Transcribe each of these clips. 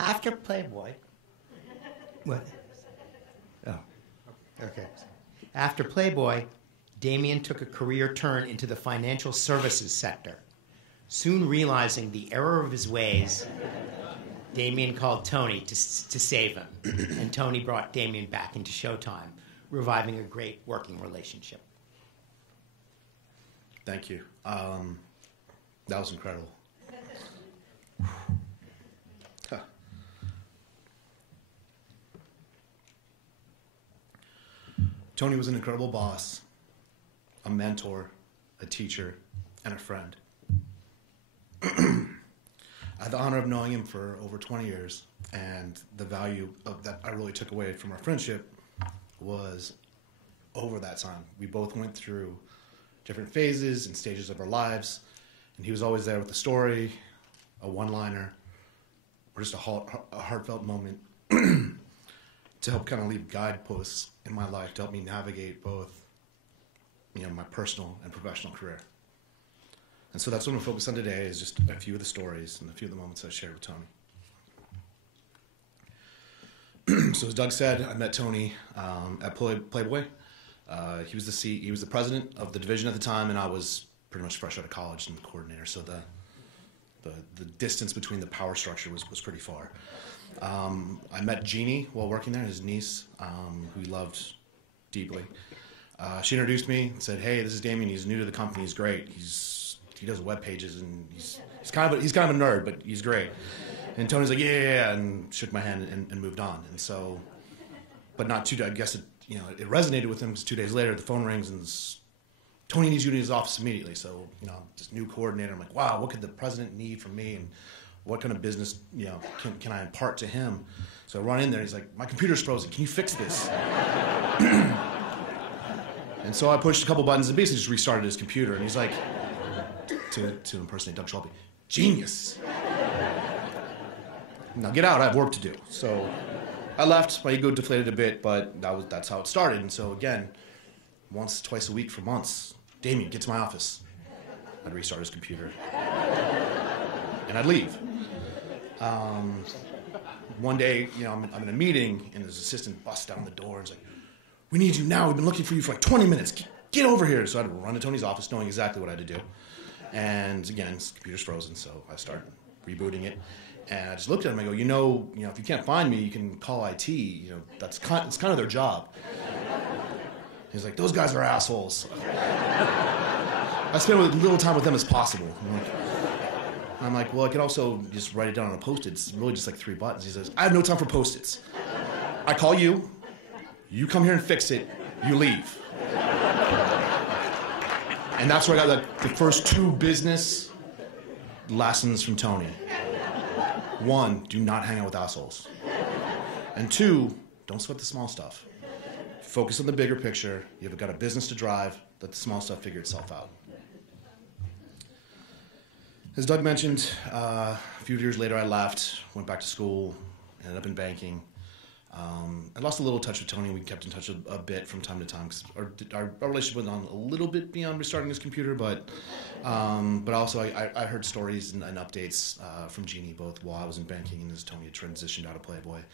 After Playboy, what? Oh, okay. After Playboy, Damien took a career turn into the financial services sector. Soon realizing the error of his ways, Damien called Tony to save him, and Tony brought Damien back into Showtime, reviving a great working relationship. Thank you. That was incredible. Huh. Tony was an incredible boss, a mentor, a teacher, and a friend. I had the honor of knowing him for over 20 years, and the value of that I really took away from our friendship was over that time. We both went through different phases and stages of our lives, and he was always there with a story, a one-liner, or just a heartfelt moment to help kind of leave guideposts in my life to help me navigate both, my personal and professional career. And so that's what I'm focused on today, is just a few of the stories and a few of the moments I shared with Tony. So as Doug said, I met Tony at Playboy. He was the president of the division at the time, and I was pretty much fresh out of college and the coordinator. So the distance between the power structure was pretty far. I met Jeannie while working there, his niece, who he loved deeply. She introduced me and said, "Hey, this is Damien. He's new to the company. He's great. He does web pages, and he's kind of a nerd, but he's great." And Tony's like, yeah, and shook my hand and moved on. And so, but not too. I guess it resonated with him because 2 days later the phone rings and Tony needs you in his office immediately. So this new coordinator. I'm like, wow, what could the president need from me, and what kind of business can I impart to him? So I run in there. He's like, my computer's frozen. Can you fix this? And so I pushed a couple buttons and basically just restarted his computer. And he's like, to impersonate Doug Shelby, genius. Now get out, I have work to do. So I left, my ego deflated a bit, but that's how it started. And so again, once, twice a week for months, Damien, get to my office. I'd restart his computer. And I'd leave. One day, I'm in a meeting, and his assistant busts down the door and is like, we need you now, we've been looking for you for like 20 minutes. Get over here. So I had to run to Tony's office knowing exactly what I had to do. And again, his computer's frozen, so I start rebooting it. And I just looked at him, I go, if you can't find me, you can call IT. It's kind of their job. He's like, those guys are assholes. I spend as little time with them as possible. I'm like, well, I could also just write it down on a Post-it. It's really just like 3 buttons. He says, I have no time for Post-its. I call you, you come here and fix it, you leave. And that's where I got the first 2 business lessons from Tony. 1, do not hang out with assholes. And 2, don't sweat the small stuff. Focus on the bigger picture. You've got a business to drive. Let the small stuff figure itself out. As Doug mentioned, a few years later I left, went back to school, ended up in banking. I lost a little touch with Tony. We kept in touch a bit from time to time because our relationship went on a little bit beyond restarting his computer, but also I heard stories and updates from Jeannie both while I was in banking and as Tony had transitioned out of Playboy. And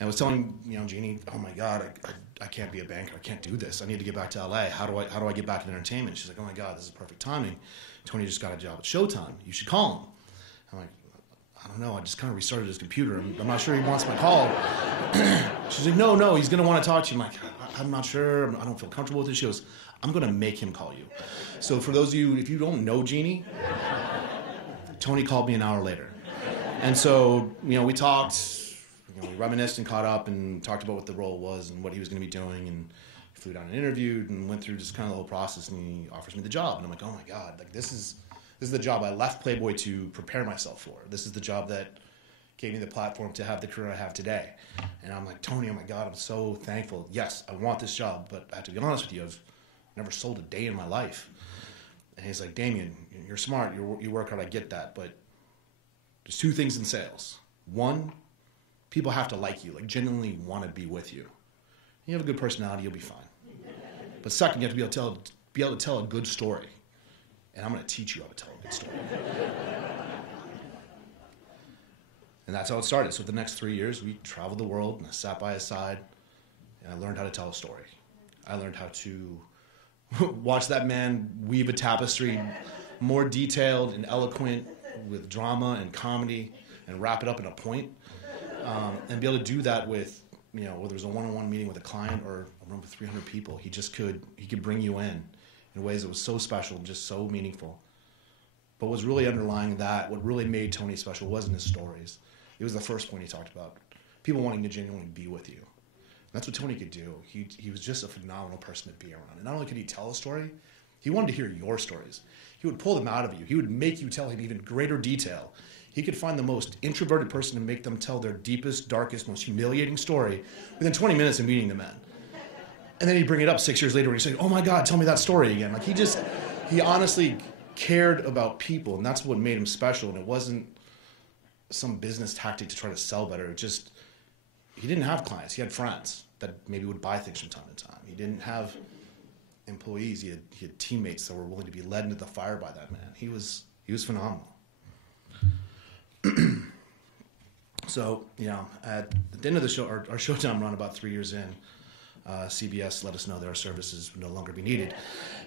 I was telling Jeannie, oh my God, I can't be a banker. I can't do this. I need to get back to LA. How do I get back in entertainment? She's like, oh my God, this is perfect timing. Tony just got a job at Showtime. You should call him. I'm like, I don't know, I just kind of restarted his computer. I'm not sure he wants my call. She's like, no, he's gonna want to talk to you. I'm like, I'm not sure, I don't feel comfortable with it. She goes, I'm gonna make him call you. So for those of you, if you don't know Jeannie, Tony called me an hour later. And so, we talked, we reminisced and caught up and talked about what the role was and what he was gonna be doing, and flew down and interviewed and went through just kind of the whole process, and he offers me the job. And I'm like, oh my God, like this is the job I left Playboy to prepare myself for. This is the job that gave me the platform to have the career I have today. And I'm like, Tony, oh my God, I'm so thankful. Yes, I want this job, but I have to be honest with you, I've never sold a day in my life. And he's like, Damien, you're smart, you work hard, I get that, but there's 2 things in sales. 1, people have to like you, like genuinely want to be with you. You have a good personality, you'll be fine. But second, you have to be able to tell a good story. And I'm going to teach you how to tell a good story. And that's how it started. So the next 3 years, we traveled the world, and I sat by his side, and I learned how to tell a story. I learned how to watch that man weave a tapestry more detailed and eloquent with drama and comedy and wrap it up in a point. And be able to do that with, whether it was a one-on-one meeting with a client or a room with 300 people, he could bring you in ways that was so special and just so meaningful. But what was really underlying that, what really made Tony special wasn't his stories. It was the first point he talked about. People wanting to genuinely be with you. And that's what Tony could do. He was just a phenomenal person to be around. And not only could he tell a story, he wanted to hear your stories. He would pull them out of you. He would make you tell him even greater detail. He could find the most introverted person and make them tell their deepest, darkest, most humiliating story within 20 minutes of meeting the man. And then he'd bring it up 6 years later and he'd say, "Oh my God, tell me that story again." Like he honestly cared about people, and that's what made him special. And it wasn't some business tactic to try to sell better. He didn't have clients. He had friends that maybe would buy things from time to time. He didn't have employees. He had teammates that were willing to be led into the fire by that man. He was phenomenal. So, at the end of the show, our Showtime run about 3 years in, CBS let us know that our services would no longer be needed.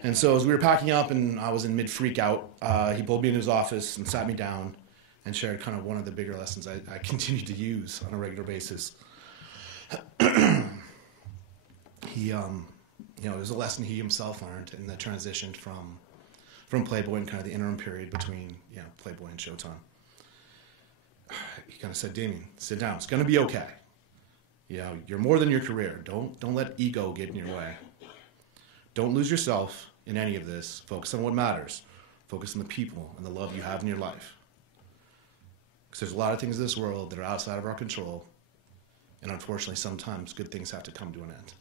And so as we were packing up and I was in mid-freak out, he pulled me in his office and sat me down and shared kind of one of the bigger lessons I continue to use on a regular basis. It was a lesson he himself learned in the transition from Playboy and kind of the interim period between Playboy and Showtime. He kind of said, "Damien, sit down. It's going to be okay. You're more than your career. Don't let ego get in your way. Don't lose yourself in any of this. Focus on what matters. Focus on the people and the love you have in your life. Because there's a lot of things in this world that are outside of our control, and unfortunately, sometimes good things have to come to an end."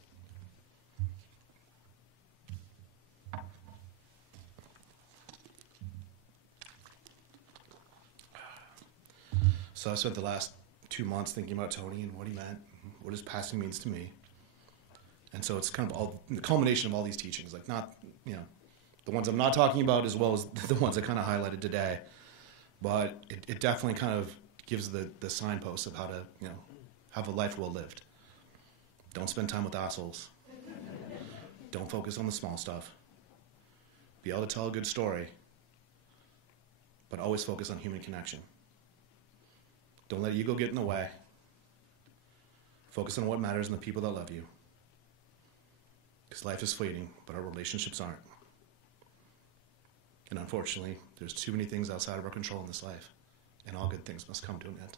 So I spent the last 2 months thinking about Tony and what he meant, what his passing means to me. And so it's kind of all the culmination of all these teachings, like not, the ones I'm not talking about as well as the ones I kind of highlighted today. But it definitely kind of gives the signposts of how to, have a life well lived. Don't spend time with assholes. Don't focus on the small stuff. Be able to tell a good story, but always focus on human connection. Don't let ego get in the way. Focus on what matters and the people that love you. Because life is fleeting, but our relationships aren't. And unfortunately, there's too many things outside of our control in this life, and all good things must come to an end.